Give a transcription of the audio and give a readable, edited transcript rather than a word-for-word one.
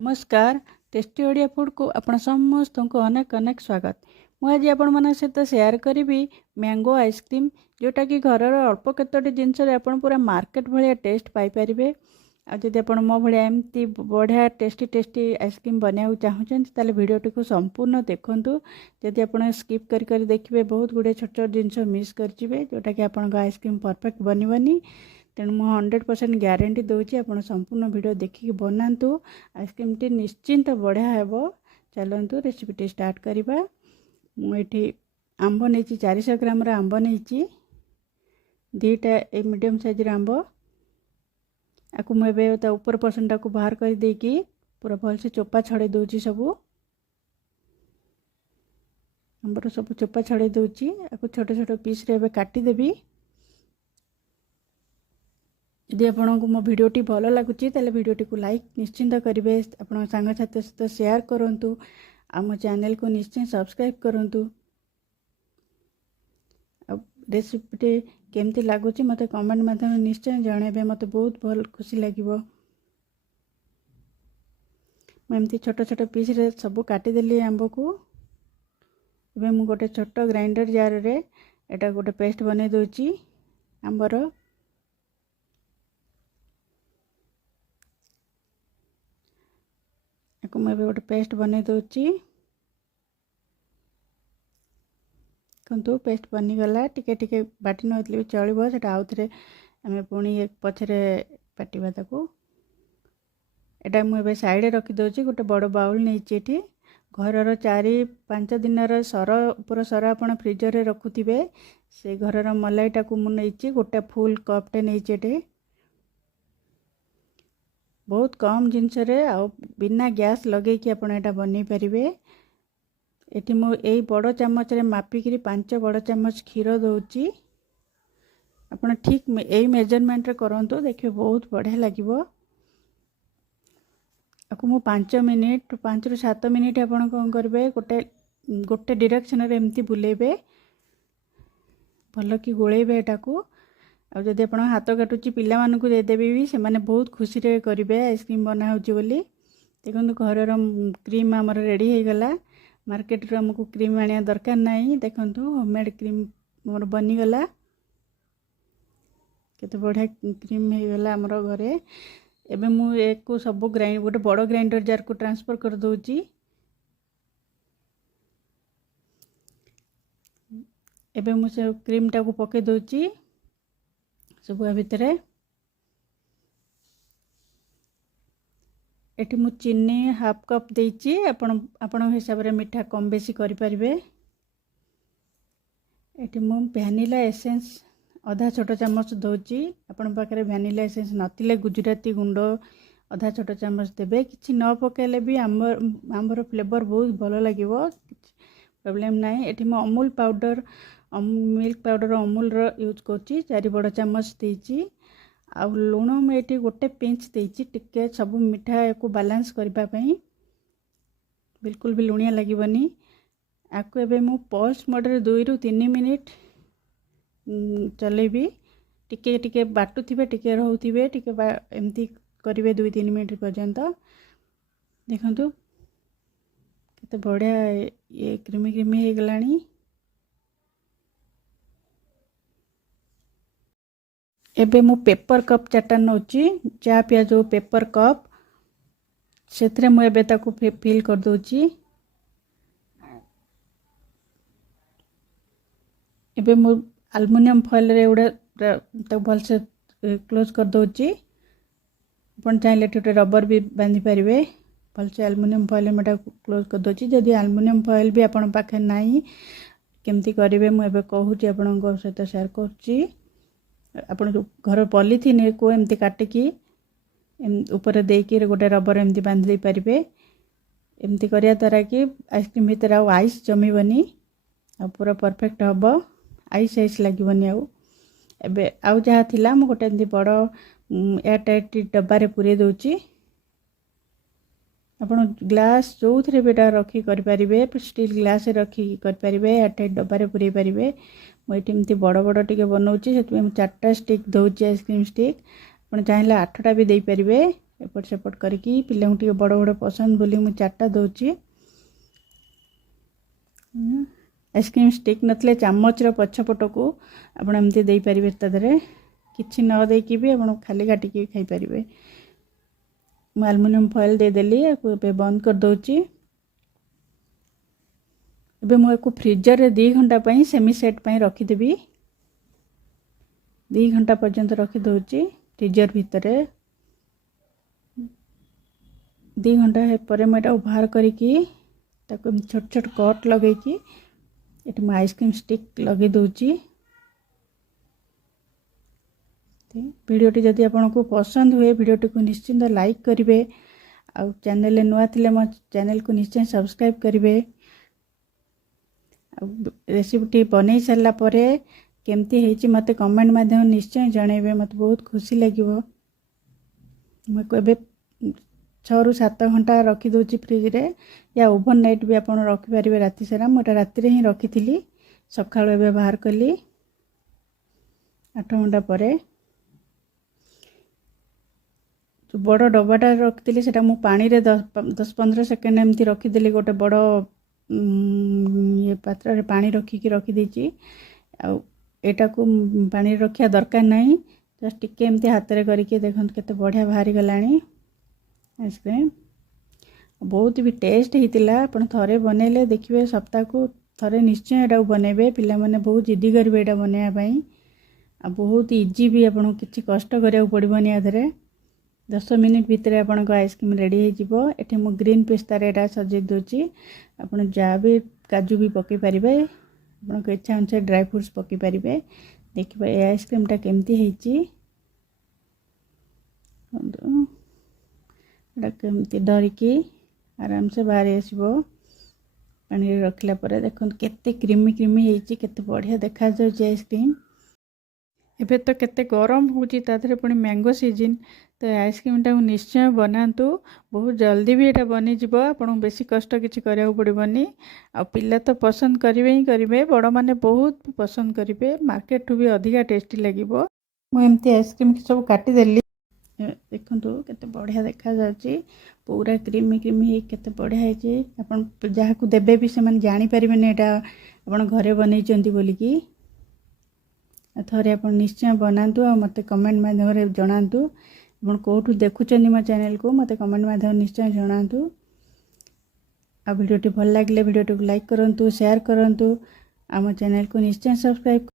नमस्कार। Tasty Odia food को आपण समस्त को अनेक अनेक स्वागत। मुझे आपण मन सहित शेयर करी मैंगो आइसक्रीम जोटा कि घर अल्प केतोटी जिनस पूरा मार्केट भाया टेस्ट पाइपर। आदि आप मो भाया एमती बढ़िया टेस्टी टेस्टी आइसक्रीम बनाया चाहूँ भिडटी को संपूर्ण देखूँ। जदि आप स्किप कर देखिए बहुत गुड़े छोट छोट जिनस मिस करेंगे जोटा कि आप आइसक्रीम परफेक्ट बनवानी। तेणु मु 100% ग्यारंटी दूची आप संपूर्ण वीडियो देखिए बनातु। आइसक्रीम टी निश्चिंत बढ़िया हेब। चलतु रेसिपीटी स्टार्ट करवा। मुझे आंब नहीं 400 ग्राम आंब नहीं दीटा ए मीडियम साइज आंब आपको मुझे ऊपर पर्सन टाक बाहर कर देकी पूरा भलसे चोपा छड़े दूची। सबू आंबर सब चोपा छड़े दूची। आपको छोट छोट पीस रे काटिदेवी। यदि आपको मो भिडटी भल लगुच भिडटी को लाइक निश्चिंत करेंगे। आप सांग साथी सहित शेयर करूँ। आम चैनल को निश्चय सब्सक्राइब करूँ। रेसिपीटी केमती लगुच मत कमेंट माध्यम निश्चय जनइबे। मत बहुत भल खुशी लगे। मुझे छोट छोट पीस रे सब काटिदेली आंब को। एबे मु गोटे छोट ग्राइंडर जार रे एटा गोटे पेस्ट बनै दोची आंबर। आपको मैं गोटे पेस्ट बनै दोची। देखो पेस्ट बनीगला। टिके टिके बाटी नई भी चलो से आउ थे आम पुणी पछरे बाटा ताको। एटा मुझे साइड रखीदे गोटे बड़ बाउल नहीं। घर 4-5 दिन सर उपर सर आप फ्रिजर रे रखुवे से घर मलाईटा को मुझे गोटे फुल कपटे नहीं। बहुत कम जिनस बिना गैस लगे कि आप बन पारे। ये मु यही बड़ चामच रे मापिकी 5 बड़ चामच क्षीर दौची। आप ठीक यही मेजरमेंट रे करंतु देखिए बहुत बढ़िया लगे। आपको मु 5 मिनिट 5 ରୁ 7 मिनिट आप कौन करेंगे गोटे गोटे डायरेक्शन रे एमती बुलेबे भल कि गोलेबे एटा को। आ जदि आप हाथ काटुची पिला मानकु देदेबे भी से माने बहुत खुशी रे करिवे आइसक्रीम बना होची बोली। देखो घर क्रीम आमर रेडी हो गला। मार्केट रे हमको क्रीम आनिया दरकार नहीं। देखंतु होममेड क्रीम मोर बनीगला। केते बढ़िया क्रीम हो गला आमर घरे। एबे मु एक को सब ग्राइंड गोटे बड़ ग्राइंडर जार को ट्रांसफर कर दोची। एबे मु से क्रीम टा को पके दोची सब भितर। एटी मु चीनी हाफ कप देची। आपण हिसाब रे मीठा कम बेसी करि परिबे। एटी मु वैनिला एसेंस आधा छोट चामच दौची। आपण पाखे वैनिला एसेंस नथिले गुजराती गुंड आधा छोट चामच देबे। किछि न पकेले भी आंबर फ्लेवर बहुत भल लगे। प्रॉब्लम नहीं। एटी मु Amul powder milk powder Amul रो यूज करची 4 बड़ चामच देची। आ लुण मुझे गोटे पिंच देची टिके सब मिठा को बैलेंस करबा पई। बिल्कुल भी लुणिया लगबनी। आपको एबे मु पल्स मोड रे 2 ରୁ 3 मिनिट चलेबी। टिके टिके बाटुथिबे टिके रहउथिबे टिके एमती करिवे 2-3 मिनिट पर्यंत। देखंतु केते बढ़िया ये क्रीमी क्रीमी हो गलानी। एबे मु पेपर कप 4टा नौची चा पिया जो पेपर कप से मु एबे ताको फिल कर दोची। एबे मु एल्युमिनियम फॉइल रे उडे तो भल से क्लोज कर दोची। अपन चाहे गोटे रबर भी बांधी पारे। भल से एल्युमिनियम फॉइल में क्लोज कर दोची। जदि एल्युमिनियम फॉइल भी आपण पाखे नाही केमती करेंगे मुझे कहूँ आपण सहित शेयर करुच्ची। आपण घर पॉलिथिन को एमती काटिकी ऊपर देकी गोटे रबर एमती बांध दे पारे। एमती करिया द्वारा कि आइसक्रीम भीतर आइस जमीबनी आ पूरा परफेक्ट हम। आइस आइस लगभग एबे आउ जहाँ थिला मु गोटे एमती बड़ एयर टाइट डब्बा रे पूरे दोची। आपण ग्लास जो थे बेटा रखी करें स्टील ग्लास रखी करें एयर टाइट डब्बा रे पूरे पारे। मुझे बड़ बड़ टे बनाऊँगी से 4टा स्टिक दौची आइसक्रीम स्टिक। आप चाहिए 8टा भी दे पारे। एपट सेपट करके पिला टे बड़ बड़ पसंद बोली मुझे 4टा दूची। आइसक्रीम स्टिक नथले चामचर पछपट को आप एमती दे पारे तादे किसी न देकी भी आप खाली काटिकी खाई पारे। मुझे एल्युमिनियम फॉइल देदेली ए बंद कर दूची। एबे मुझे फ्रीजर रे 2 घंटा पई सेमी सेट पई रखीदेवी। 2 घंटा पर्यंत रखी दूची फ्रीजर भितर। 2 घंटा पर मुझे बाहर करके छोट छोट कट लगे कि ये आइसक्रीम स्टिक लगे दूची। वीडियोटी जदि आपको पसंद हुए वीडियोटी को निश्चिंत लाइक करेंगे। आ चैनल नुआ थिले मो चैनल को निश्चय सब्सक्राइब करेंगे। रेसिपीटी बन सारा केमती है मत कमेंट माध्यम निश्चय जनइबे। मत बहुत खुशी लगे। मुझे 6 ରୁ 7 घंटा रखी दूची फ्रिज रे या ओवरनाइट भी आप रखिपारे राति सारा। मुझे राति ही रखी थी सका बाहर कली 8 घंटा पर। जो बड़ डब्बाटा रखी से पानी रे 10-15 सेकेंड एमती रखीदेली। गोटे बड़ ये पात्र रे पानी रखिकी रखीदी। आटा को पानी रखा दरकार नहीं। जस्ट टिके एमती हाथ में करके देखो केते बढ़िया बाहरी गलानी आइसक्रीम। बहुत भी टेस्ट होता। आप थे बनइले देखिए सप्ताह को थे निश्चय यहाँ बनइबे। पिला माने बहुत जिद्दी करेंगे यहाँ बनवाई। आ बहुत इजी भी आपको किसी कष्ट करा पड़ोनी। आधे 10 मिनिट भितर आपको आइसक्रीम रेडी हो। ये मु ग्रीन पिस्तार यहाँ सजे दूची। आप जहाँ भी काजू भी पकई पारे। आपको इच्छा अनुसार ड्राई फ्रूट्स पकई पारे। देखिए ये आइसक्रीमटा केमती केमती डरिकी आराम से बाहरी आसो। पानी रखला पर देखो केते क्रीमी क्रीमी होती केते बढ़िया देखा जाउची आइसक्रीम। एबे तो केते गरम होची ताधरे पुणी मैंगो सीजन। तो आइसक्रीमटा निश्चय बनातु। बहुत जल्दी भी यहाँ बनी जीवो। आपको बेसी कष्ट किसी करा पड़ोनी। आ पिला तो पसंद करेंगे ही करेंगे। बड़ माने बहुत पसंद करेंगे। मार्केट ठू भी अधिका टेस्टी लगे। मुझे आइसक्रीम सब काटिदेली। देखो केते बढ़िया देखा जाउची पूरा क्रीमी क्रीमी केते बढ़िया है। आप जहाँ को देबे भी से जानी पारिबेनी एटा आपण घरे बनैचंती बोलिकी। थोड़े आप निश्चय बनातु आ मते कमेंट माध्यम जनातु। आप कौटू देखुचंदी मो चैनल को मते कमेंट माध्यम निश्चय जनातु। आ वीडियोटी भल लगे वीडियोटी को लाइक करंतु शेयर करंतु। आ मो चैनल को निश्चय सब्सक्राइब